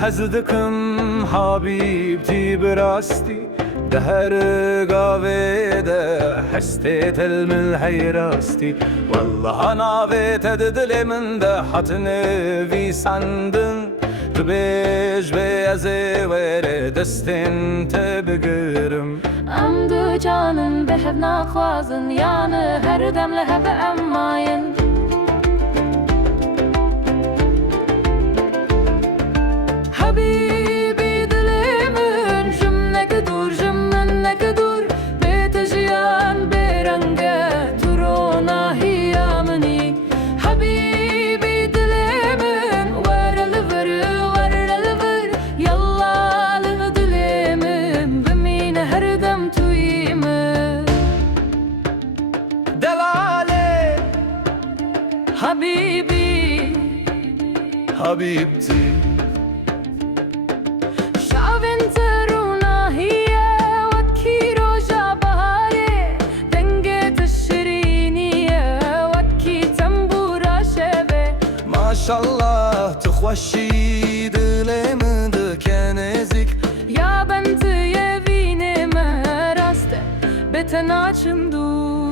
هزدكم حبيبتي براستي دهر قاويدة حستيت الملحي راستي والله أنا بيت ددلي من ده حتني في سندن تبيج بيزي ويري دستين تبقرم Amdı canım beheb naxwazın yanı her demle hebe emmayın Habibi dilimin jümneke dur jümneke dur Betejiyan berenge turona hiyamini Habibi dilimin varılıvır varılıvır Yallalı dilimin bimine her dem tuyime Delale Habibi Habibti شعبن ترونا هي وكي روجا بهاري دنجة الشرينية وكي تنبورا شبه ما شاء الله تخوشي دليم دكنزك يا بنت يبيني مهراسته بتناچن دور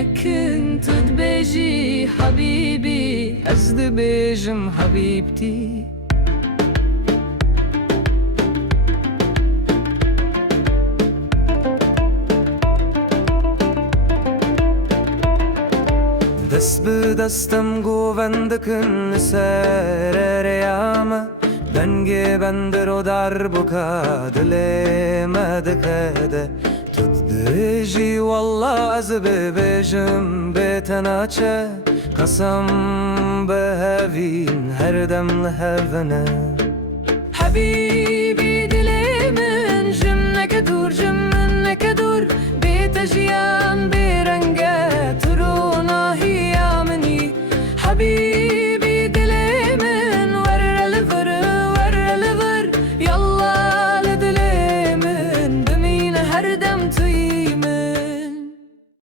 يكن تدبيجي حبيبي أزدبيجم حبيبتي دست بدستم گووندکن سر ریامه دنگ بندر و در بکا دلیم دکده تدریجی والله از ببیجم بتناچه قسم به هفین هر دم لهفنه حبيبي